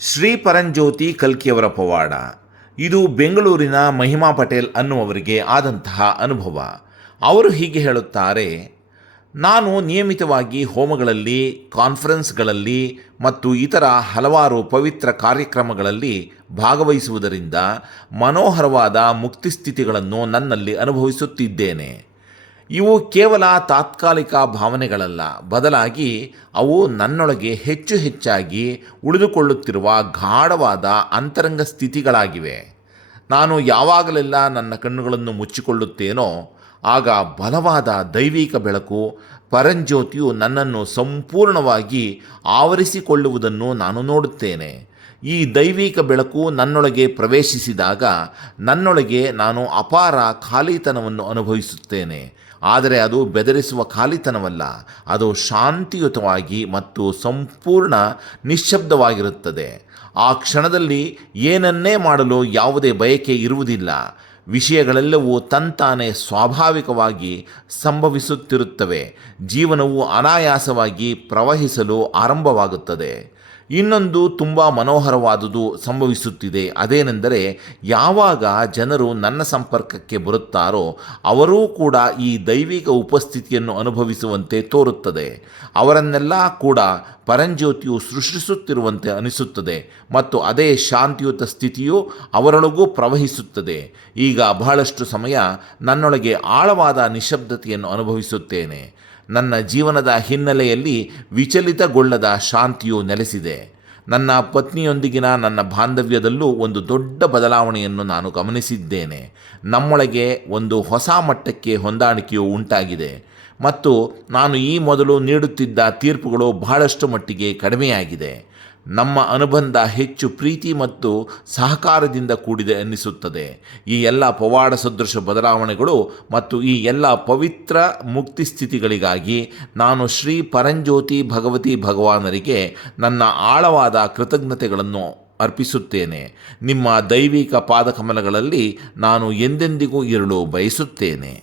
ಶ್ರೀ ಪರಂಜ್ಯೋತಿ ಕಲ್ಕಿಯವರ ಪವಾಡ. ಇದು ಬೆಂಗಳೂರಿನ ಮಹಿಮಾ ಪಟೇಲ್ ಅನ್ನುವವರಿಗೆ ಆದಂತಹ ಅನುಭವ. ಅವರು ಹೀಗೆ ಹೇಳುತ್ತಾರೆ: ನಾನು ನಿಯಮಿತವಾಗಿ ಹೋಮಗಳಲ್ಲಿ, ಕಾನ್ಫರೆನ್ಸ್ಗಳಲ್ಲಿ ಮತ್ತು ಇತರ ಹಲವಾರು ಪವಿತ್ರ ಕಾರ್ಯಕ್ರಮಗಳಲ್ಲಿ ಭಾಗವಹಿಸುವುದರಿಂದ ಮನೋಹರವಾದ ಮುಕ್ತಿಸ್ಥಿತಿಗಳನ್ನು ನನ್ನಲ್ಲಿ ಅನುಭವಿಸುತ್ತಿದ್ದೇನೆ. ಇವು ಕೇವಲ ತಾತ್ಕಾಲಿಕ ಭಾವನೆಗಳಲ್ಲ, ಬದಲಾಗಿ ಅವು ನನ್ನೊಳಗೆ ಹೆಚ್ಚು ಹೆಚ್ಚಾಗಿ ಉಳಿದುಕೊಳ್ಳುತ್ತಿರುವ ಗಾಢವಾದ ಅಂತರಂಗ ಸ್ಥಿತಿಗಳಾಗಿವೆ. ನಾನು ಯಾವಾಗಲೆಲ್ಲ ನನ್ನ ಕಣ್ಣುಗಳನ್ನು ಮುಚ್ಚಿಕೊಳ್ಳುತ್ತೇನೋ ಆಗ ಬಲವಾದ ದೈವಿಕ ಬೆಳಕು, ಪರಂಜ್ಯೋತಿಯು ನನ್ನನ್ನು ಸಂಪೂರ್ಣವಾಗಿ ಆವರಿಸಿಕೊಳ್ಳುವುದನ್ನು ನಾನು ನೋಡುತ್ತೇನೆ. ಈ ದೈವಿಕ ಬೆಳಕು ನನ್ನೊಳಗೆ ಪ್ರವೇಶಿಸಿದಾಗ ನನ್ನೊಳಗೆ ನಾನು ಅಪಾರ ಖಾಲಿತನವನ್ನು ಅನುಭವಿಸುತ್ತೇನೆ. ಆದರೆ ಅದು ಬೆದರಿಸುವ ಖಾಲಿತನವಲ್ಲ, ಅದು ಶಾಂತಿಯುತವಾಗಿ ಮತ್ತು ಸಂಪೂರ್ಣ ನಿಶ್ಶಬ್ದವಾಗಿರುತ್ತದೆ. ಆ ಕ್ಷಣದಲ್ಲಿ ಏನನ್ನೇ ಮಾಡಲು ಯಾವುದೇ ಬಯಕೆ ಇರುವುದಿಲ್ಲ. ವಿಷಯಗಳೆಲ್ಲವೂ ತಂತಾನೆ ಸ್ವಾಭಾವಿಕವಾಗಿ ಸಂಭವಿಸುತ್ತಿರುತ್ತವೆ. ಜೀವನವು ಅನಾಯಾಸವಾಗಿ ಪ್ರವಹಿಸಲು ಆರಂಭವಾಗುತ್ತದೆ. ಇನ್ನೊಂದು ತುಂಬ ಮನೋಹರವಾದುದು ಸಂಭವಿಸುತ್ತಿದೆ. ಅದೇನೆಂದರೆ, ಯಾವಾಗ ಜನರು ನನ್ನ ಸಂಪರ್ಕಕ್ಕೆ ಬರುತ್ತಾರೋ ಅವರೂ ಕೂಡ ಈ ದೈವಿಕ ಉಪಸ್ಥಿತಿಯನ್ನು ಅನುಭವಿಸುವಂತೆ ತೋರುತ್ತದೆ. ಅವರನ್ನೆಲ್ಲ ಕೂಡ ಪರಂಜ್ಯೋತಿಯು ಸೃಷ್ಟಿಸುತ್ತಿರುವಂತೆ ಅನಿಸುತ್ತದೆ ಮತ್ತು ಅದೇ ಶಾಂತಿಯುತ ಸ್ಥಿತಿಯು ಅವರೊಳಗೂ ಪ್ರವಹಿಸುತ್ತದೆ. ಈಗ ಬಹಳಷ್ಟು ಸಮಯ ನನ್ನೊಳಗೆ ಆಳವಾದ ನಿಶ್ಶಬ್ದತೆಯನ್ನು ಅನುಭವಿಸುತ್ತೇನೆ. ನನ್ನ ಜೀವನದ ಹಿನ್ನೆಲೆಯಲ್ಲಿ ವಿಚಲಿತಗೊಳ್ಳದ ಶಾಂತಿಯು ನೆಲೆಸಿದೆ. ನನ್ನ ಪತ್ನಿಯೊಂದಿಗಿನ ನನ್ನ ಬಾಂಧವ್ಯದಲ್ಲೂ ಒಂದು ದೊಡ್ಡ ಬದಲಾವಣೆಯನ್ನು ನಾನು ಗಮನಿಸಿದ್ದೇನೆ. ನಮ್ಮೊಳಗೆ ಒಂದು ಹೊಸ ಮಟ್ಟಕ್ಕೆ ಹೊಂದಾಣಿಕೆಯು ಉಂಟಾಗಿದೆ ಮತ್ತು ನಾನು ಈ ಮೊದಲು ನೀಡುತ್ತಿದ್ದ ತೀರ್ಪುಗಳು ಬಹಳಷ್ಟು ಮಟ್ಟಿಗೆ ಕಡಿಮೆಯಾಗಿದೆ. ನಮ್ಮ ಅನುಬಂಧ ಹೆಚ್ಚು ಪ್ರೀತಿ ಮತ್ತು ಸಹಕಾರದಿಂದ ಕೂಡಿದೆ ಎನ್ನಿಸುತ್ತದೆ. ಈ ಎಲ್ಲ ಪವಾಡ ಸದೃಶ ಬದಲಾವಣೆಗಳು ಮತ್ತು ಈ ಎಲ್ಲ ಪವಿತ್ರ ಮುಕ್ತಿ ಸ್ಥಿತಿಗಳಿಗಾಗಿ ನಾನು ಶ್ರೀ ಪರಂಜ್ಯೋತಿ ಭಗವತಿ ಭಗವಾನರಿಗೆ ನನ್ನ ಆಳವಾದ ಕೃತಜ್ಞತೆಗಳನ್ನು ಅರ್ಪಿಸುತ್ತೇನೆ. ನಿಮ್ಮ ದೈವಿಕ ಪಾದಕಮಲಗಳಲ್ಲಿ ನಾನು ಎಂದೆಂದಿಗೂ ಇರಲು ಬಯಸುತ್ತೇನೆ.